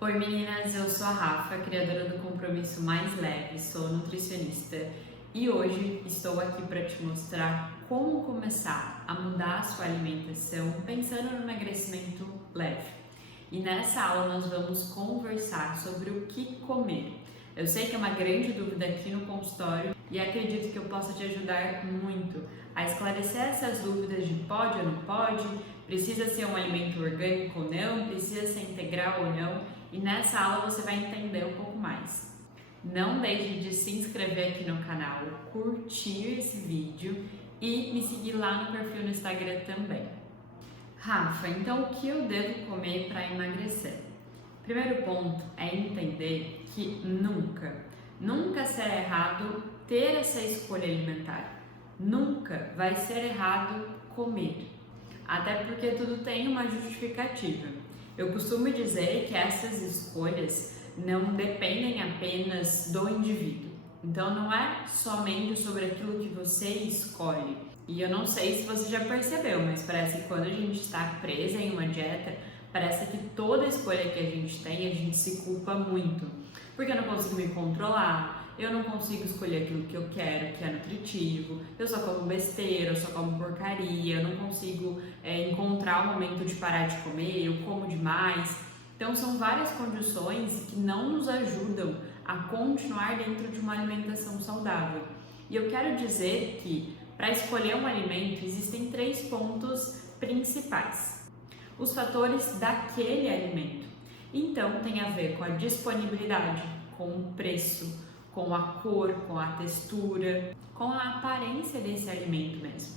Oi meninas, eu sou a Rafa, criadora do Compromisso Mais Leve, sou nutricionista e hoje estou aqui para te mostrar como começar a mudar a sua alimentação pensando no emagrecimento leve. E nessa aula nós vamos conversar sobre o que comer. Eu sei que é uma grande dúvida aqui no consultório e acredito que eu possa te ajudar muito a esclarecer essas dúvidas de pode ou não pode, precisa ser um alimento orgânico ou não, precisa ser integral ou não. E nessa aula você vai entender um pouco mais. Não deixe de se inscrever aqui no canal, curtir esse vídeo e me seguir lá no perfil no Instagram também. Rafa, então o que eu devo comer para emagrecer? Primeiro ponto é entender que nunca será errado ter essa escolha alimentar. Nunca vai ser errado comer. Até porque tudo tem uma justificativa. Eu costumo dizer que essas escolhas não dependem apenas do indivíduo. Então não é somente sobre aquilo que você escolhe. E eu não sei se você já percebeu, mas parece que quando a gente está presa em uma dieta, parece que toda escolha que a gente se culpa muito. Porque eu não consigo me controlar, eu não consigo escolher aquilo que eu quero, que é nutritivo, eu só como besteira, eu só como porcaria, eu não consigo encontrar o momento de parar de comer, eu como demais. Então são várias condições que não nos ajudam a continuar dentro de uma alimentação saudável. E eu quero dizer que para escolher um alimento existem 3 pontos principais. Os fatores daquele alimento. Então tem a ver com a disponibilidade, com o preço, com a cor, com a textura, com a aparência desse alimento mesmo.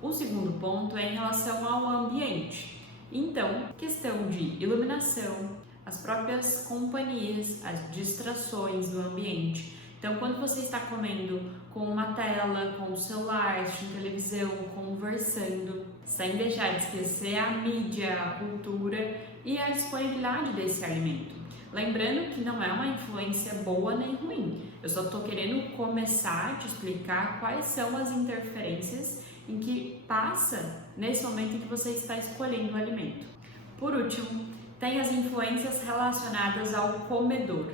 O segundo ponto é em relação ao ambiente. Então, questão de iluminação, as próprias companhias, as distrações do ambiente. Então, quando você está comendo com uma tela, com o celular, assistindo televisão, conversando, sem deixar de esquecer a mídia, a cultura e a disponibilidade desse alimento. Lembrando que não é uma influência boa nem ruim, eu só estou querendo começar a te explicar quais são as interferências em que passa nesse momento em que você está escolhendo o alimento. Por último, tem as influências relacionadas ao comedor,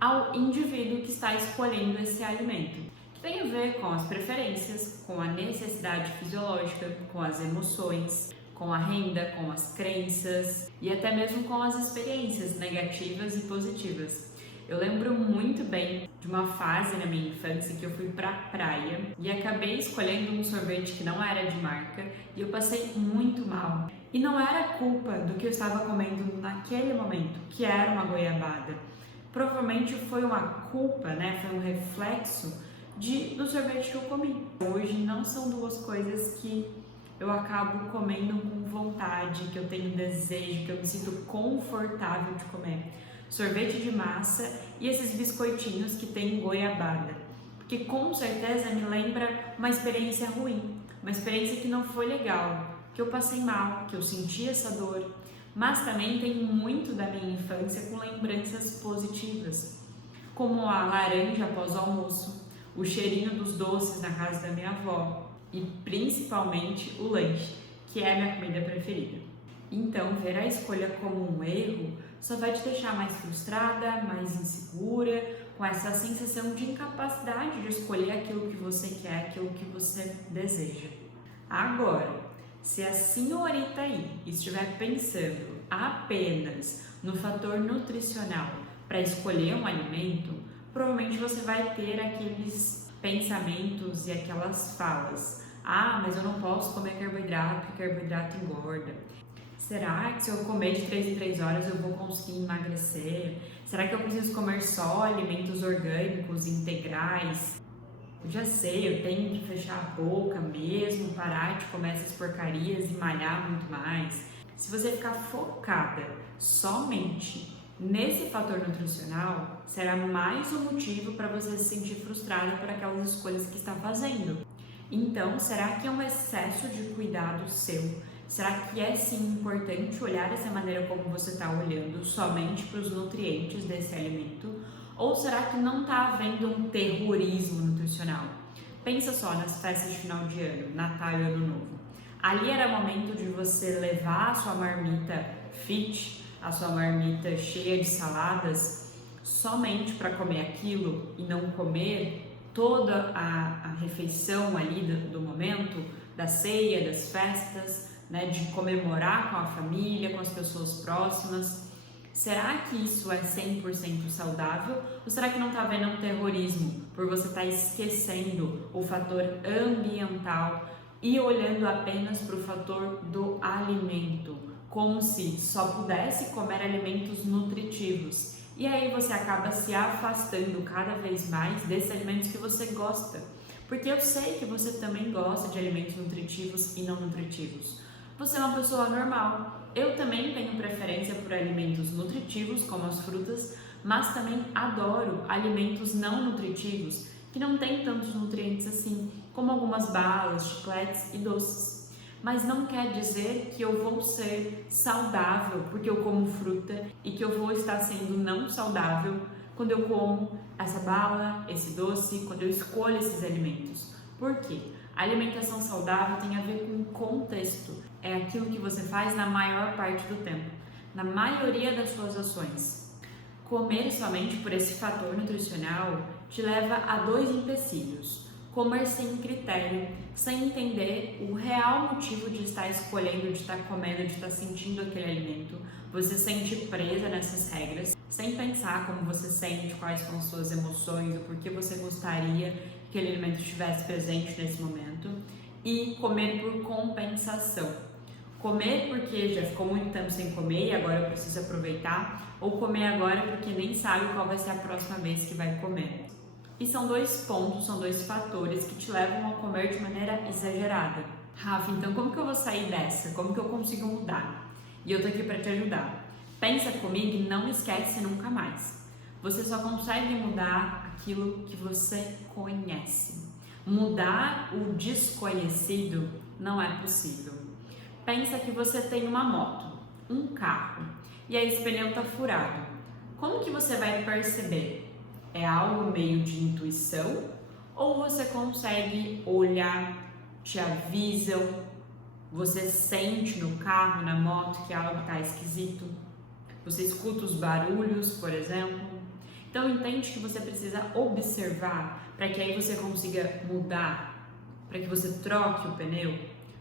ao indivíduo que está escolhendo esse alimento, que tem a ver com as preferências, com a necessidade fisiológica, com as emoções, com a renda, com as crenças e até mesmo com as experiências negativas e positivas. Eu lembro muito bem de uma fase na minha infância que eu fui pra praia e acabei escolhendo um sorvete que não era de marca e eu passei muito mal. E não era culpa do que eu estava comendo naquele momento, que era uma goiabada. Provavelmente foi uma culpa, foi um reflexo do sorvete que eu comi. Hoje não são duas coisas que eu acabo comendo com vontade, que eu tenho desejo, que eu me sinto confortável de comer. Sorvete de massa e esses biscoitinhos que tem goiabada. Porque com certeza me lembra uma experiência ruim, uma experiência que não foi legal, que eu passei mal, que eu senti essa dor. Mas também tem muito da minha infância com lembranças positivas, como a laranja após o almoço, o cheirinho dos doces na casa da minha avó, e principalmente o lanche, que é a minha comida preferida. Então, ver a escolha como um erro só vai te deixar mais frustrada, mais insegura, com essa sensação de incapacidade de escolher aquilo que você quer, aquilo que você deseja. Agora, se a senhorita aí estiver pensando apenas no fator nutricional para escolher um alimento, provavelmente você vai ter aqueles pensamentos e aquelas falas. Ah, mas eu não posso comer carboidrato porque carboidrato engorda. Será que se eu comer de 3 em 3 horas eu vou conseguir emagrecer? Será que eu preciso comer só alimentos orgânicos, integrais? Eu já sei, eu tenho que fechar a boca mesmo, parar de comer essas porcarias e malhar muito mais. Se você ficar focada somente nesse fator nutricional, será mais um motivo para você se sentir frustrada por aquelas escolhas que está fazendo. Então, será que é um excesso de cuidado seu? Será que é sim importante olhar dessa maneira como você está olhando, somente para os nutrientes desse alimento? Ou será que não está havendo um terrorismo nutricional? Pensa só nas festas de final de ano, Natal e Ano Novo. Ali era momento de você levar a sua marmita fit, a sua marmita cheia de saladas somente para comer aquilo e não comer toda a refeição ali do momento, da ceia, das festas, né, de comemorar com a família, com as pessoas próximas? Será que isso é 100% saudável? Ou será que não está havendo um terrorismo por você estar esquecendo o fator ambiental e olhando apenas para o fator do alimento, como se só pudesse comer alimentos nutritivos? E aí você acaba se afastando cada vez mais desses alimentos que você gosta. Porque eu sei que você também gosta de alimentos nutritivos e não nutritivos. Você é uma pessoa normal. Eu também tenho preferência por alimentos nutritivos, como as frutas, mas também adoro alimentos não nutritivos, que não têm tantos nutrientes assim, como algumas balas, chicletes e doces. Mas não quer dizer que eu vou ser saudável porque eu como fruta e que eu vou estar sendo não saudável quando eu como essa bala, esse doce, quando eu escolho esses alimentos. Por quê? A alimentação saudável tem a ver com contexto. É aquilo que você faz na maior parte do tempo, na maioria das suas ações. Comer somente por esse fator nutricional te leva a dois empecilhos. Comer sem critério, sem entender o real motivo de estar escolhendo, de estar comendo, de estar sentindo aquele alimento. Você se sente presa nessas regras, sem pensar como você sente, quais são as suas emoções, o porquê você gostaria que aquele alimento estivesse presente nesse momento. E comer por compensação. Comer porque já ficou muito tempo sem comer e agora eu preciso aproveitar, ou comer agora porque nem sabe qual vai ser a próxima vez que vai comer. E são dois pontos, são dois fatores que te levam a comer de maneira exagerada. Rafa, então como que eu vou sair dessa? Como que eu consigo mudar? E eu tô aqui para te ajudar. Pensa comigo e não esquece nunca mais. Você só consegue mudar aquilo que você conhece. Mudar o desconhecido não é possível. Pensa que você tem uma moto, um carro, e aí esse pneu está furado. Como que você vai perceber? É algo meio de intuição? Ou você consegue olhar, te avisam, você sente no carro, na moto que algo está esquisito? Você escuta os barulhos, por exemplo? Então entende que você precisa observar para que aí você consiga mudar, para que você troque o pneu.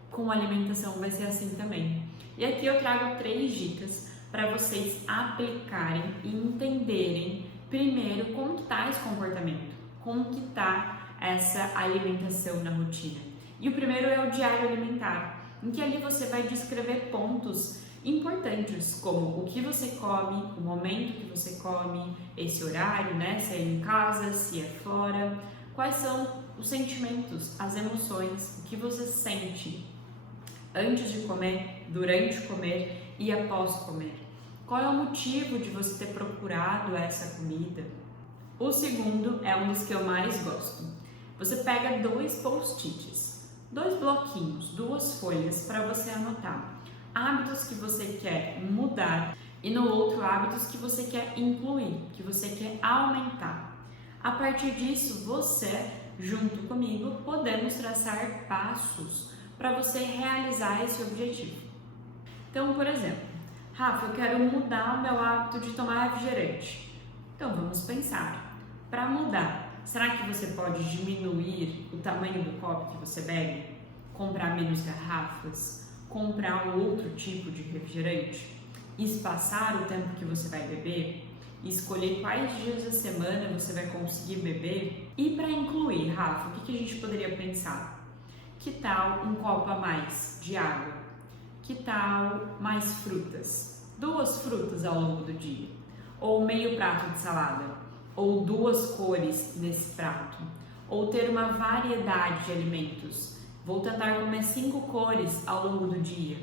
Com a alimentação vai ser assim também. E aqui eu trago 3 dicas para vocês aplicarem e entenderem primeiro como que está esse comportamento, como que está essa alimentação na rotina. E o primeiro é o diário alimentar, em que ali você vai descrever pontos importantes, como o que você come, o momento que você come, esse horário, né? Se é em casa, se é fora, quais são os sentimentos, as emoções, o que você sente antes de comer, durante comer e após comer. Qual é o motivo de você ter procurado essa comida? O segundo é um dos que eu mais gosto. Você pega 2 post-its, 2 bloquinhos, 2 folhas para você anotar hábitos que você quer mudar e no outro hábitos que você quer incluir, que você quer aumentar. A partir disso, você, junto comigo, podemos traçar passos para você realizar esse objetivo. Então, por exemplo, Rafa, eu quero mudar o meu hábito de tomar refrigerante. Então, vamos pensar. Para mudar, será que você pode diminuir o tamanho do copo que você bebe? Comprar menos garrafas? Comprar um outro tipo de refrigerante? Espaçar o tempo que você vai beber? Escolher quais dias da semana você vai conseguir beber? E para incluir, Rafa, o que a gente poderia pensar? Que tal um copo a mais de água? Que tal mais frutas? 2 frutas ao longo do dia? Ou meio prato de salada? Ou 2 cores nesse prato? Ou ter uma variedade de alimentos? Vou tentar comer 5 cores ao longo do dia?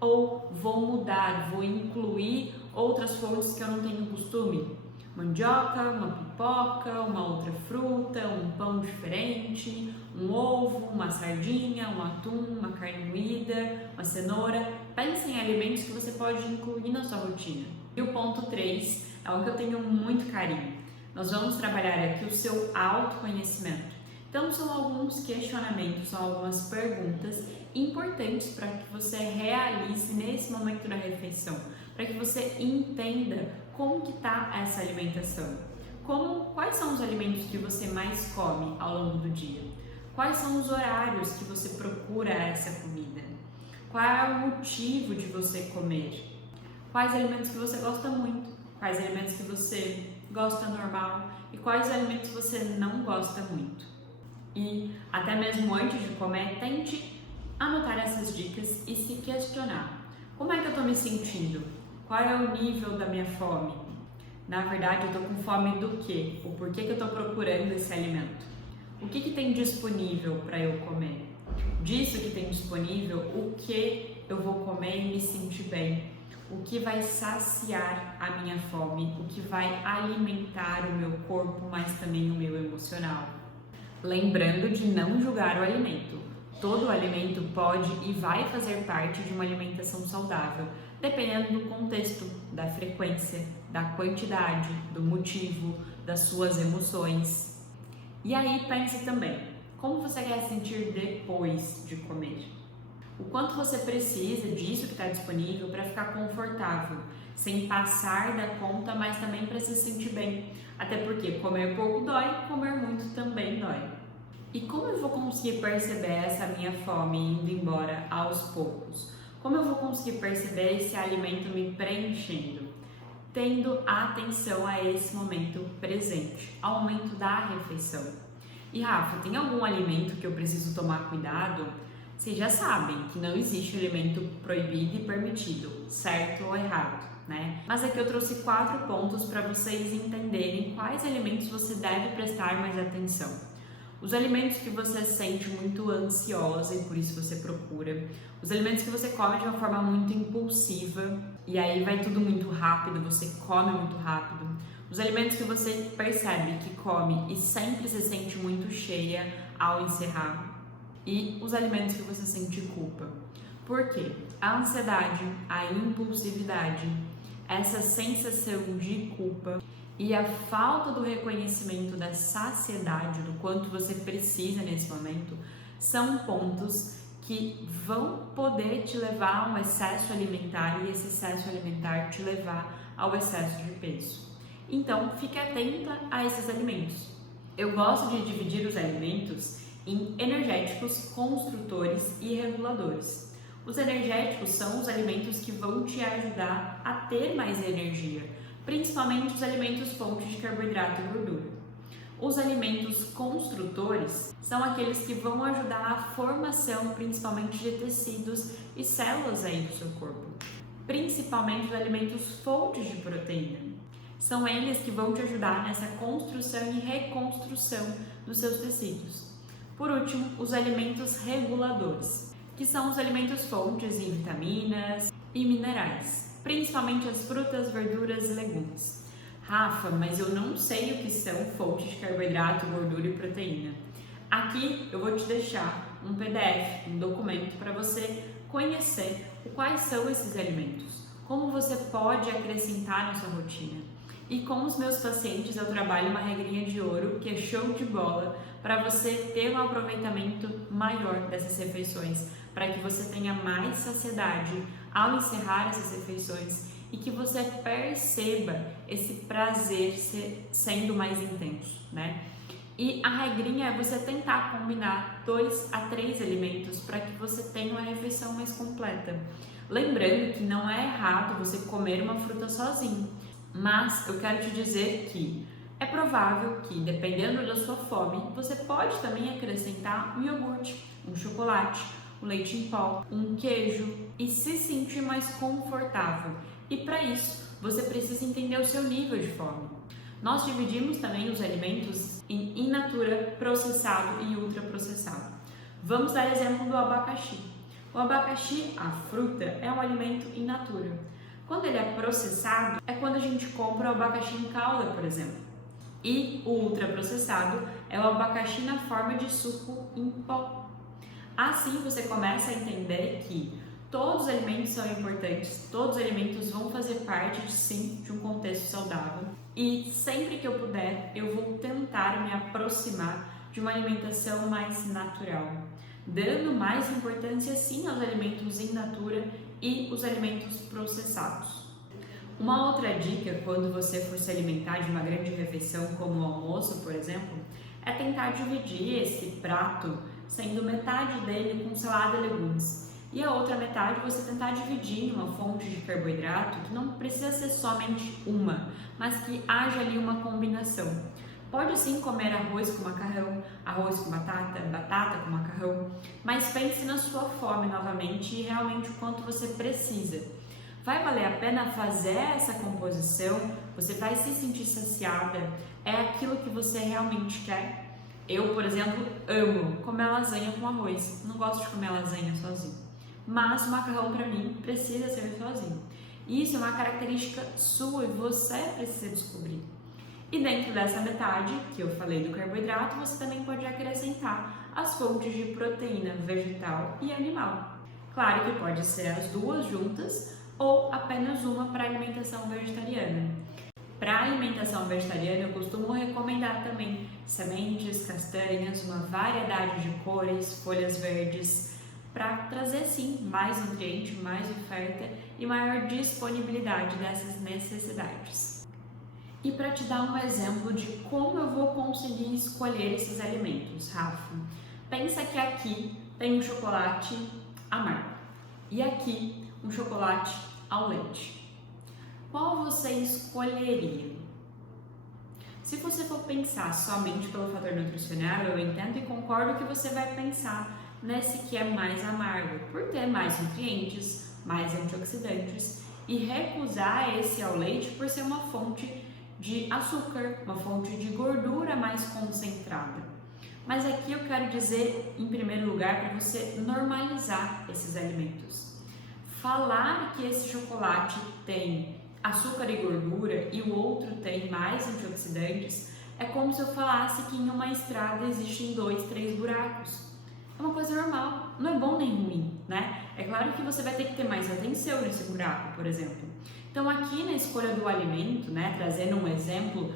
Ou vou mudar, vou incluir outras fontes que eu não tenho costume? Mandioca, uma pipoca, uma outra fruta, um pão diferente, um ovo, uma sardinha, um atum, uma carne moída, uma cenoura. Pense em alimentos que você pode incluir na sua rotina. E o ponto 3 é o que eu tenho muito carinho. Nós vamos trabalhar aqui o seu autoconhecimento. Então são alguns questionamentos, são algumas perguntas importantes para que você realize nesse momento da refeição, para que você entenda como que tá essa alimentação. Quais são os alimentos que você mais come ao longo do dia? Quais são os horários que você procura essa comida? Qual é o motivo de você comer? Quais alimentos que você gosta muito? Quais alimentos que você gosta normal? E quais alimentos você não gosta muito? E até mesmo antes de comer, tente anotar essas dicas e se questionar. Como é que eu estou me sentindo? Qual é o nível da minha fome? Na verdade, eu estou com fome do quê? O porquê que eu estou procurando esse alimento? O que tem disponível para eu comer? Disso que tem disponível, o que eu vou comer e me sentir bem? O que vai saciar a minha fome? O que vai alimentar o meu corpo, mas também o meu emocional? Lembrando de não julgar o alimento. Todo alimento pode e vai fazer parte de uma alimentação saudável, dependendo do contexto, da frequência, da quantidade, do motivo, das suas emoções. E aí pense também, como você quer sentir depois de comer? O quanto você precisa disso que está disponível para ficar confortável, sem passar da conta, mas também para se sentir bem. Até porque comer pouco dói, comer muito também dói. E como eu vou conseguir perceber essa minha fome indo embora aos poucos? Como eu vou conseguir perceber esse alimento me preenchendo? Tendo atenção a esse momento presente, ao momento da refeição. E Rafa, tem algum alimento que eu preciso tomar cuidado? Vocês já sabem que não existe alimento proibido e permitido, certo ou errado, né? Mas aqui eu trouxe 4 pontos para vocês entenderem quais alimentos você deve prestar mais atenção. Os alimentos que você sente muito ansiosa e por isso você procura. Os alimentos que você come de uma forma muito impulsiva e aí vai tudo muito rápido, você come muito rápido. Os alimentos que você percebe que come e sempre se sente muito cheia ao encerrar. E os alimentos que você sente culpa. Por quê? A ansiedade, a impulsividade, essa sensação de culpa e a falta do reconhecimento da saciedade, do quanto você precisa nesse momento, são pontos que vão poder te levar a um excesso alimentar e esse excesso alimentar te levar ao excesso de peso. Então, fique atenta a esses alimentos. Eu gosto de dividir os alimentos em energéticos, construtores e reguladores. Os energéticos são os alimentos que vão te ajudar a ter mais energia, principalmente os alimentos fontes de carboidrato e gordura. Os alimentos construtores são aqueles que vão ajudar a formação principalmente de tecidos e células aí do seu corpo, principalmente os alimentos fontes de proteína. São eles que vão te ajudar nessa construção e reconstrução dos seus tecidos. Por último, os alimentos reguladores, que são os alimentos fontes em vitaminas e minerais, principalmente as frutas, verduras e legumes. Rafa, mas eu não sei o que são fontes de carboidrato, gordura e proteína. Aqui eu vou te deixar um PDF, um documento para você conhecer quais são esses alimentos, como você pode acrescentar na sua rotina. E com os meus pacientes eu trabalho uma regrinha de ouro que é show de bola para você ter um aproveitamento maior dessas refeições, para que você tenha mais saciedade ao encerrar essas refeições e que você perceba esse prazer sendo mais intenso, né? E a regrinha é você tentar combinar 2 a 3 alimentos para que você tenha uma refeição mais completa. Lembrando que não é errado você comer uma fruta sozinho, mas eu quero te dizer que é provável que, dependendo da sua fome, você pode também acrescentar um iogurte, um chocolate, um leite em pó, um queijo e se sentir mais confortável. E para isso, você precisa entender o seu nível de fome. Nós dividimos também os alimentos em in natura, processado e ultraprocessado. Vamos dar exemplo do abacaxi. O abacaxi, a fruta, é um alimento in natura. Quando ele é processado, é quando a gente compra o abacaxi em calda, por exemplo. E o ultraprocessado é o abacaxi na forma de suco em pó. Assim você começa a entender que todos os alimentos são importantes, todos os alimentos vão fazer parte, sim, de um contexto saudável. E sempre que eu puder, eu vou tentar me aproximar de uma alimentação mais natural, dando mais importância, sim, aos alimentos in natura e os alimentos processados. Uma outra dica, quando você for se alimentar de uma grande refeição, como o almoço, por exemplo, é tentar dividir esse prato, sendo metade dele com salada e legumes. E a outra metade você tentar dividir em uma fonte de carboidrato que não precisa ser somente uma, mas que haja ali uma combinação. Pode sim comer arroz com macarrão, arroz com batata, batata com macarrão, mas pense na sua fome novamente e realmente o quanto você precisa. Vai valer a pena fazer essa composição? Você vai se sentir saciada? É aquilo que você realmente quer? Eu, por exemplo, amo comer lasanha com arroz. Não gosto de comer lasanha sozinho. Mas o macarrão para mim precisa ser sozinho. Isso é uma característica sua e você precisa descobrir. E dentro dessa metade que eu falei do carboidrato, você também pode acrescentar as fontes de proteína vegetal e animal. Claro que pode ser as duas juntas ou apenas uma para alimentação vegetariana. Para alimentação vegetariana, eu costumo recomendar também sementes, castanhas, uma variedade de cores, folhas verdes, para trazer sim mais nutriente, mais oferta e maior disponibilidade dessas necessidades. E para te dar um exemplo de como eu vou conseguir escolher esses alimentos, Rafa, pensa que aqui tem um chocolate amargo e aqui um chocolate ao leite. Qual você escolheria? Se você for pensar somente pelo fator nutricional, eu entendo e concordo que você vai pensar nesse que é mais amargo, por ter mais nutrientes, mais antioxidantes, e recusar esse ao leite por ser uma fonte de açúcar, uma fonte de gordura mais concentrada. Mas aqui eu quero dizer, em primeiro lugar, para você normalizar esses alimentos. Falar que esse chocolate tem açúcar e gordura e o outro tem mais antioxidantes é como se eu falasse que em uma estrada existem 2, 3 buracos. É uma coisa normal, não é bom nem ruim, né? É claro que você vai ter que ter mais atenção nesse buraco, por exemplo. Então aqui na escolha do alimento, né, trazendo um exemplo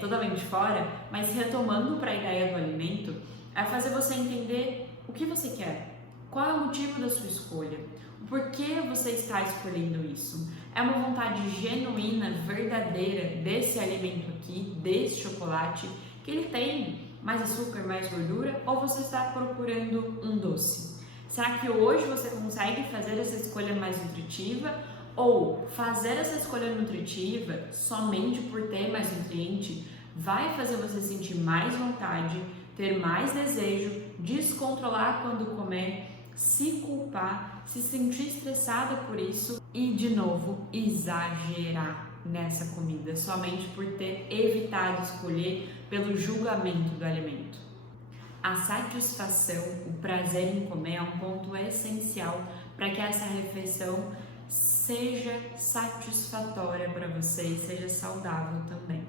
totalmente fora, mas retomando para a ideia do alimento, é fazer você entender o que você quer, qual é o motivo da sua escolha, o porquê você está escolhendo isso. É uma vontade genuína, verdadeira desse alimento aqui, desse chocolate, que ele tem mais açúcar, mais gordura, ou você está procurando um doce? Será que hoje você consegue fazer essa escolha mais nutritiva? Ou fazer essa escolha nutritiva somente por ter mais nutriente vai fazer você sentir mais vontade, ter mais desejo, descontrolar quando comer, se culpar, se sentir estressada por isso e, de novo, exagerar nessa comida somente por ter evitado escolher pelo julgamento do alimento. A satisfação, o prazer em comer é um ponto essencial para que essa refeição seja satisfatória para você e seja saudável também.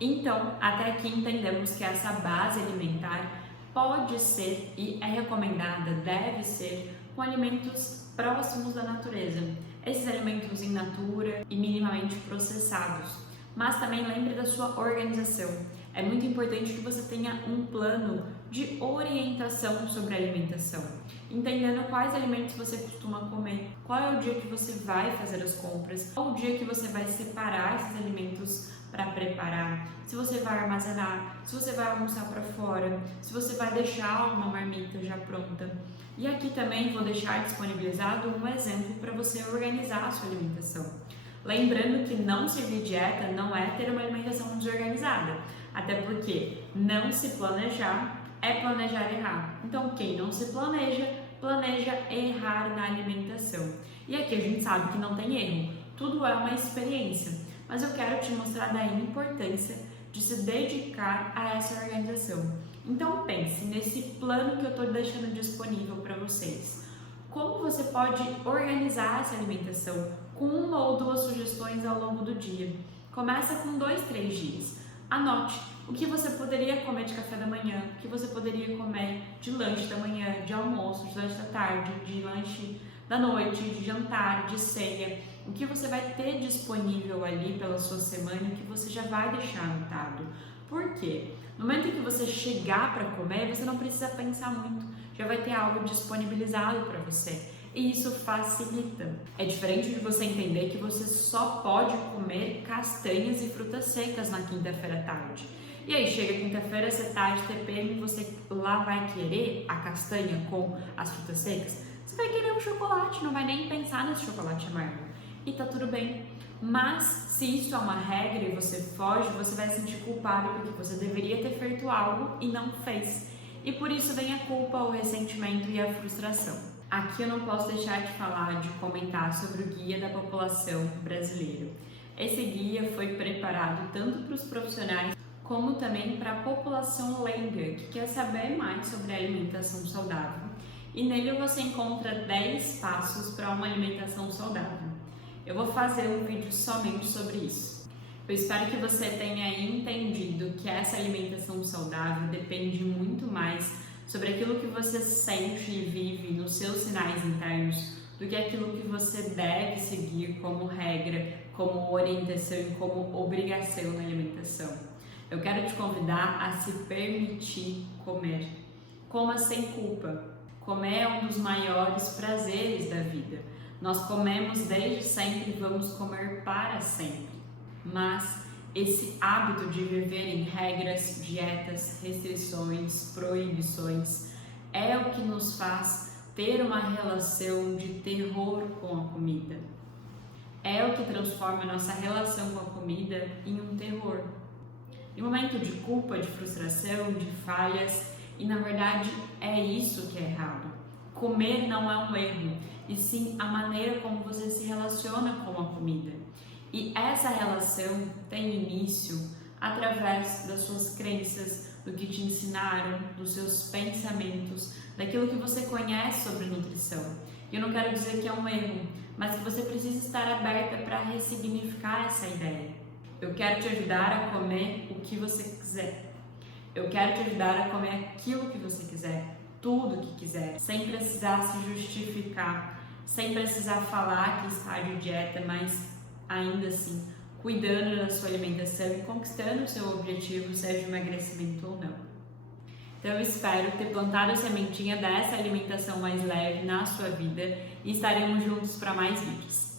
Então, até aqui entendemos que essa base alimentar pode ser e é recomendada, deve ser com alimentos próximos da natureza. Esses alimentos in natura e minimamente processados. Mas também lembre da sua organização. É muito importante que você tenha um plano de orientação sobre a alimentação, entendendo quais alimentos você costuma comer, qual é o dia que você vai fazer as compras, qual é o dia que você vai separar esses alimentos para preparar, se você vai armazenar, se você vai almoçar para fora, se você vai deixar uma marmita já pronta. E aqui também vou deixar disponibilizado um exemplo para você organizar a sua alimentação. Lembrando que não seguir dieta não é ter uma alimentação desorganizada, até porque não se planejar é planejar errar. Então quem não se planeja, planeja errar na alimentação. E aqui a gente sabe que não tem erro, tudo é uma experiência, mas eu quero te mostrar da importância de se dedicar a essa organização. Então pense nesse plano que eu estou deixando disponível para vocês. Como você pode organizar essa alimentação com uma ou duas sugestões ao longo do dia? Começa com 2, 3 dias. Anote o que você poderia comer de café da manhã, o que você poderia comer de lanche da manhã, de almoço, de lanche da tarde, de lanche da noite, de jantar, de ceia. O que você vai ter disponível ali pela sua semana, o que você já vai deixar anotado. Por quê? No momento em que você chegar para comer, você não precisa pensar muito, já vai ter algo disponibilizado para você. e isso facilita. É diferente de você entender que você só pode comer castanhas e frutas secas na quinta-feira à tarde. E aí chega quinta-feira, você tá de TPM e você lá vai querer a castanha com as frutas secas? Você vai querer um chocolate, não vai nem pensar nesse chocolate amargo. E tá tudo bem. Mas se isso é uma regra e você foge, você vai se sentir culpado porque você deveria ter feito algo e não fez. E por isso vem a culpa, o ressentimento e a frustração. Aqui eu não posso deixar de falar, de comentar sobre o Guia da População Brasileira. Esse guia foi preparado tanto para os profissionais como também para a população leiga que quer saber mais sobre a alimentação saudável. E nele você encontra 10 passos para uma alimentação saudável. Eu vou fazer um vídeo somente sobre isso. Eu espero que você tenha entendido que essa alimentação saudável depende muito mais sobre aquilo que você sente e vive nos seus sinais internos do que aquilo que você deve seguir como regra, como orientação e como obrigação na alimentação. Eu quero te convidar a se permitir comer. Coma sem culpa. Comer é um dos maiores prazeres da vida. Nós comemos desde sempre e vamos comer para sempre. Mas esse hábito de viver em regras, dietas, restrições, proibições é o que nos faz ter uma relação de terror com a comida. É o que transforma a nossa relação com a comida em um terror. Em um momento de culpa, de frustração, de falhas, e na verdade é isso que é errado. Comer não é um erro, e sim a maneira como você se relaciona com a comida. E essa relação tem início através das suas crenças, do que te ensinaram, dos seus pensamentos, daquilo que você conhece sobre nutrição. E eu não quero dizer que é um erro, mas que você precisa estar aberta para ressignificar essa ideia. Eu quero te ajudar a comer o que você quiser. Eu quero te ajudar a comer aquilo que você quiser, tudo que quiser, sem precisar se justificar, sem precisar falar que está de dieta, mas ainda assim cuidando da sua alimentação e conquistando o seu objetivo, seja emagrecimento ou não. Então eu espero ter plantado a sementinha dessa alimentação mais leve na sua vida e estaremos juntos para mais vídeos.